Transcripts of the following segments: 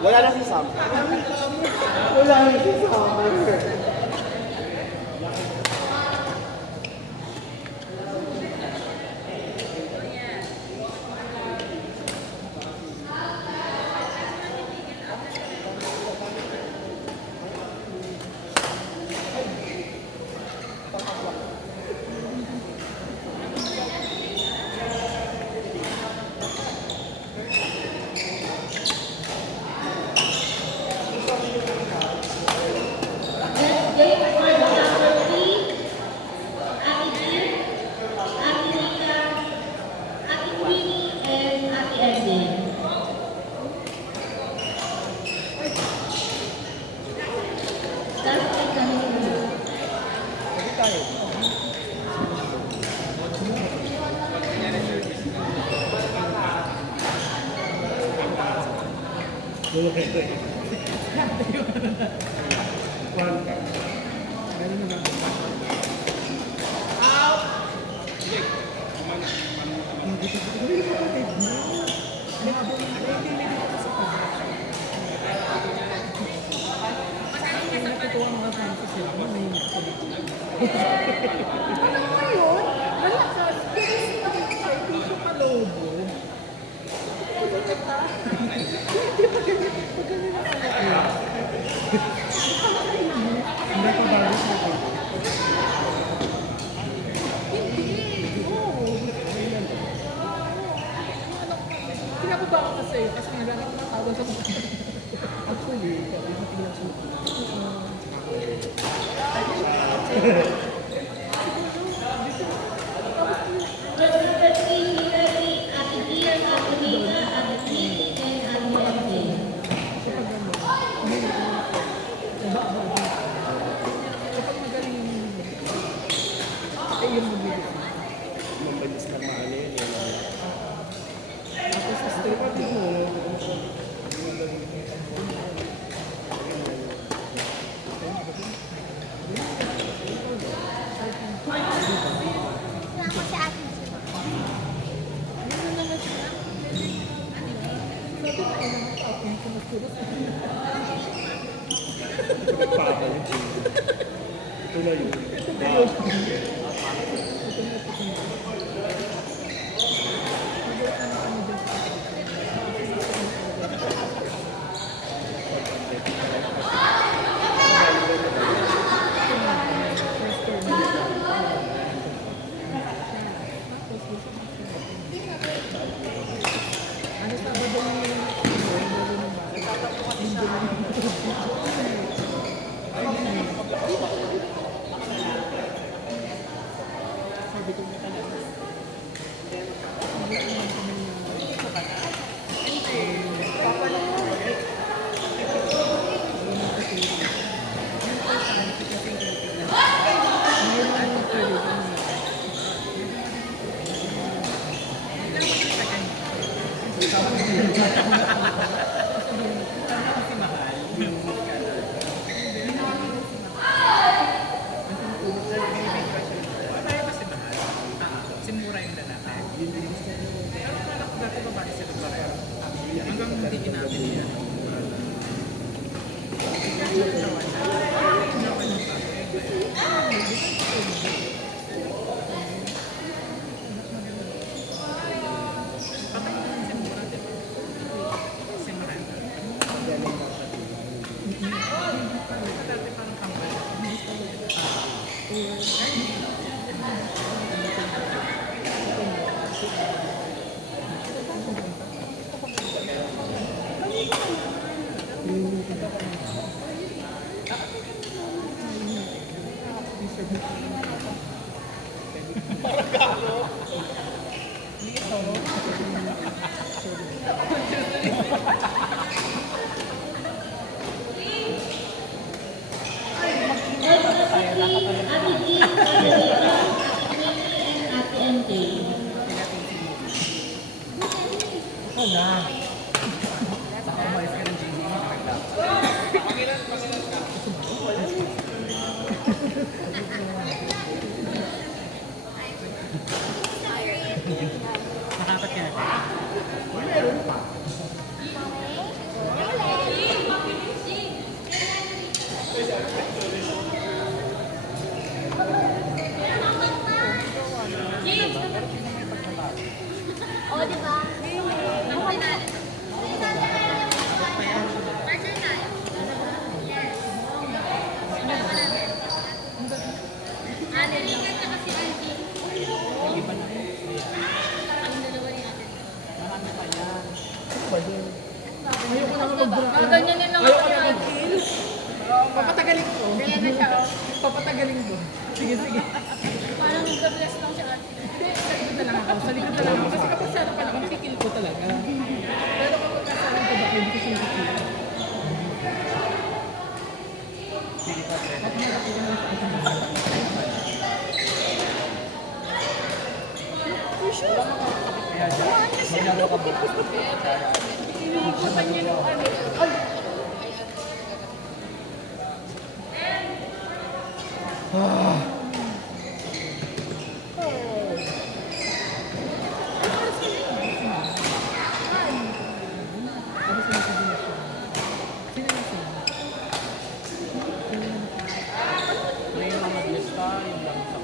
Wala na si Sam. Wala na si Summer. Pinababa ko kasi naglalak na tawag sa mga. Actually, tingnan sa Mabilis na maano yun. ako sa strip mo. Ito na yun. Ganyan na lang ako yung kill. Papatagalin ko. Ganyan na siya, oh. Papatagalin ko. Sige, sige. Parang nag-bless lang siya. Hindi, sa likod na lang ako. Sa likod na lang ako. Kasi kapag sa harapan ako, kikill ko talaga. Pero kapag nasa harapan ko, hindi ko siya kikill. At malaki naman sa akin. Kaya siya, masyado ka bukas. Iniikutan niya ng ano. Ay! May mga mag-lista, yung lang sa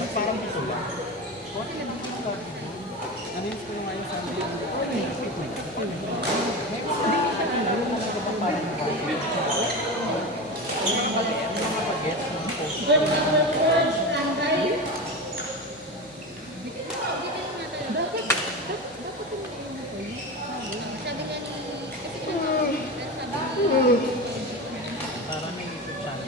Ba't parang ito lang? Nanis ko yung ngayon sa Sabi nga ni, kasi Parang may YouTube channel.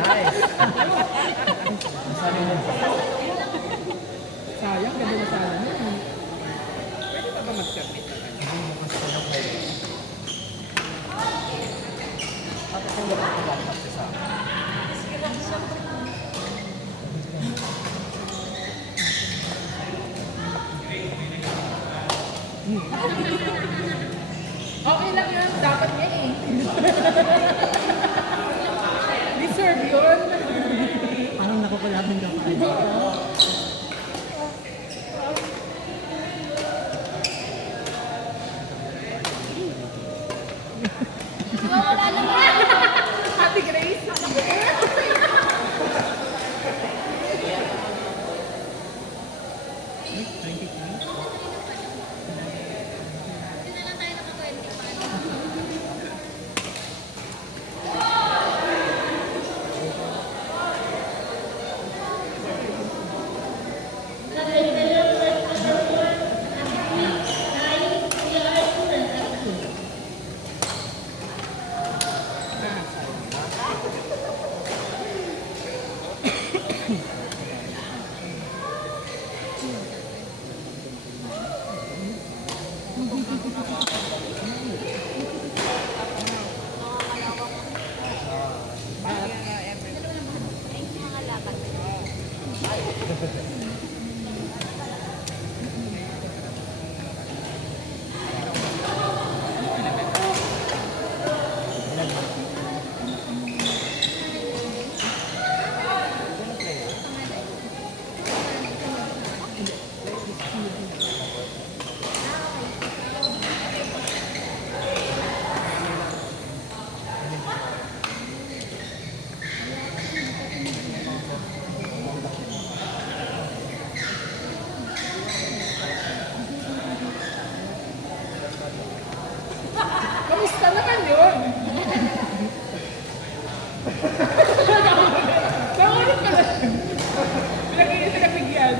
Nice! Masali mo pa. Sayang, ganda na sana niya. Pwede ba ba mag-submit na kanya? Tapos yung wala ko lang sa Okay lang yun. Dapat niya eh. Deserve yun. Parang napapalabing ka pa. wala naman. Ate Grace. Hindi na lang tayo naka-25. Mga laban. Kamusta naman yun? Nakulit ka na. Pinagbigyan.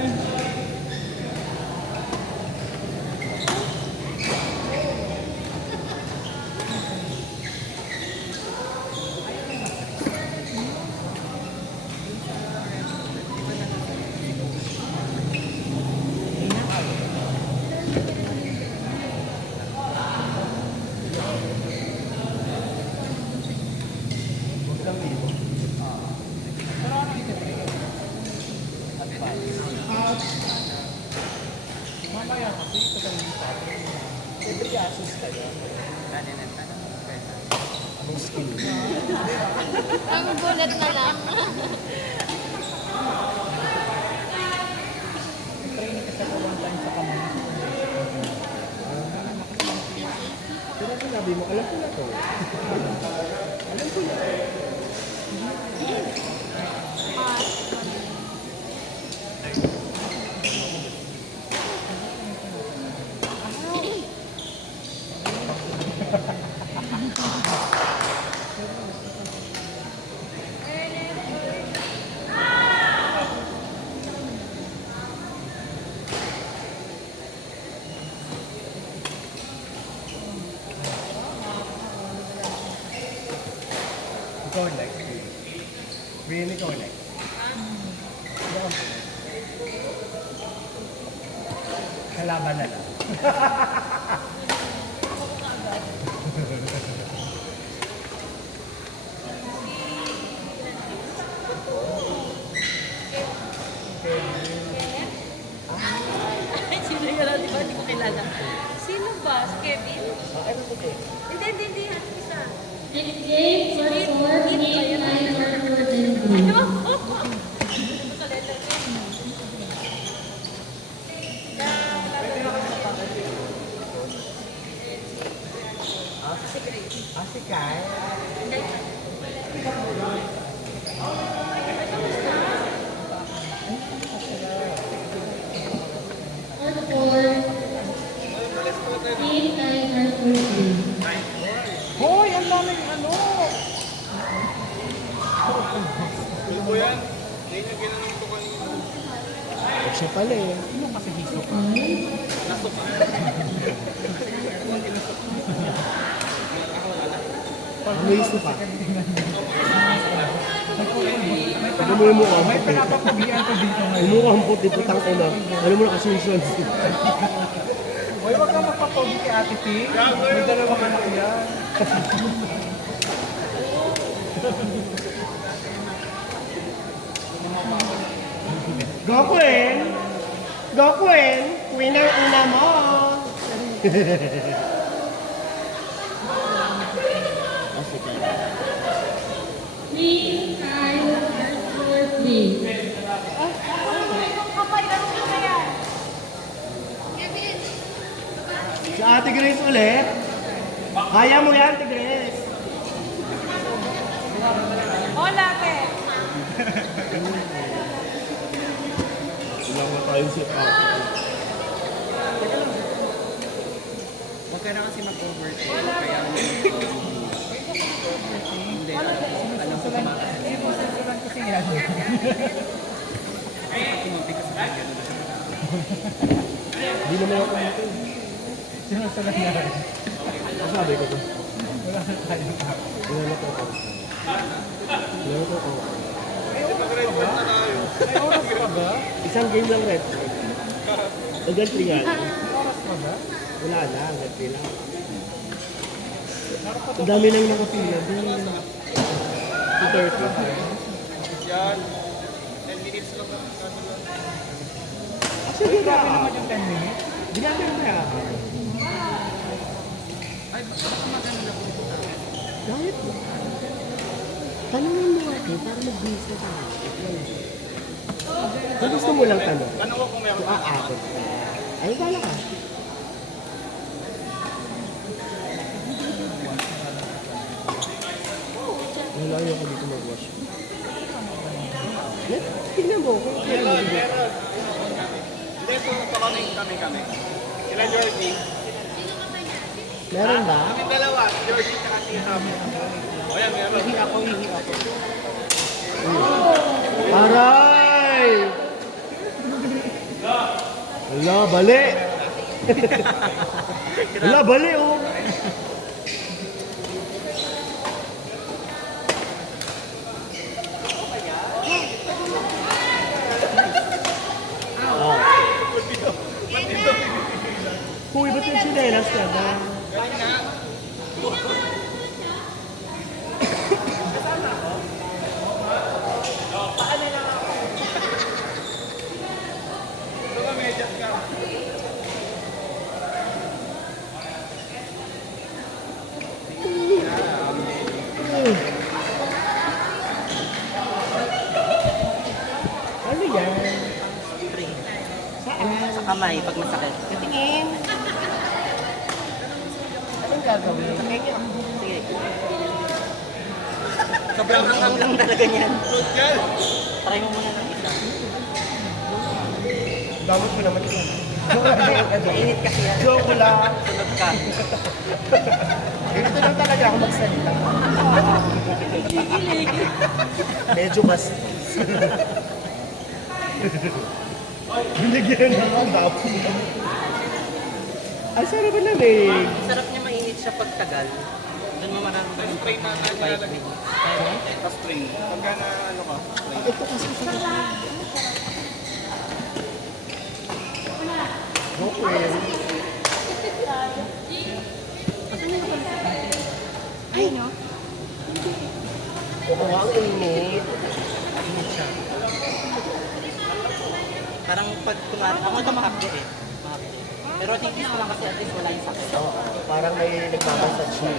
Mamaya kasi ito lang yung sabi. Every asus kayo. Anong skill? Ang gulat na lang. Training kasi ako one time sa kamay. Pero sinabi mo, alam ko na to. Alam ko na. Ikaw next. Brian, ikaw next. Kalaban na lang. Sino yun? Di ba? Hindi ko kilala. Sino ba? Si Kevin? Hindi. Isa. Si Kai. Hoy, ang daming ano! Siya pala eh. Ano kasi hiso ka? Ano hiso ka? Ano mo yung mukha? May pinapapabihan ko dito ngayon. Yung mukha ang puti, putang ina. Ano mo nakasusun? Hoy, wag kang magpapogi kay Ate P. May dalawang anak yan. Go Queen! Go Queen! Queen ang ina mo! Si Ate Grace ulit. Kaya mo yan, Ate Grace. Hola, te! Wala nga tayong set up. Huwag ka na kasi mag-overtake. Kaya hindi. Alam ko tumakas. Sinusulan kasi yan. Timunti ka sa kanya. Hindi naman ako natin. Sinusulan na rin. Masabi ko to. Wala na tayong app. Wala na to ako. Wala na to ako. May oras pa ba? Isang game lang red. Hanggang 3 yan. May oras pa ba? Wala na, hanggang 3 lang. Ang dami lang nakapila. 2:30. Yan. 10 minutes lang. Actually, hindi Grabe na. naman yung 10 minutes. Ginagawa mo na. Ay, baka maganda po ito. Kahit mo. Tanungin mo ako para mag-busy ka. Kung gusto mo lang tanong, Tanong ko kung meron. kung aabot ka. Ay, kala ka. Wala yung ako dito mag-wash. Tingnan mo kung kaya mo dito. Hindi, so kami. Sila Jordy. Meron ba? Yung dalawa, si Jordy at si Ham. O yan, meron. Ihi ako. Aray! Wala, bali! Wala, bali oh! Huy, ba't yung sinelas ka ba? Ano yan? Sa kamay, pag masakit. Tingin! Anong gagawin? Tingin. Sige. Sobrang hanghang lang talaga niyan. Try mo muna ng isa. Gamot ko naman isa. Mainit kasi yan. Joke lang. Sunod ka. Ganito lang talaga ako magsalita. Medyo bastos. Binigyan naman dapat. Ay, sarap ba lamig? Sarap niya mainit siya pagtagal. Doon nagmamarami ka ng Spray na nilalagay. Tapos spray. Pagka na ano ka, spray. Ito kasi sa okay. Ay, no? Oo, ang init. Init siya. Parang pag kumari, ako ito makapde eh. Makapde. Pero tingin ko lang kasi at least wala yung sakit. Oo, parang may nagmamassage niya.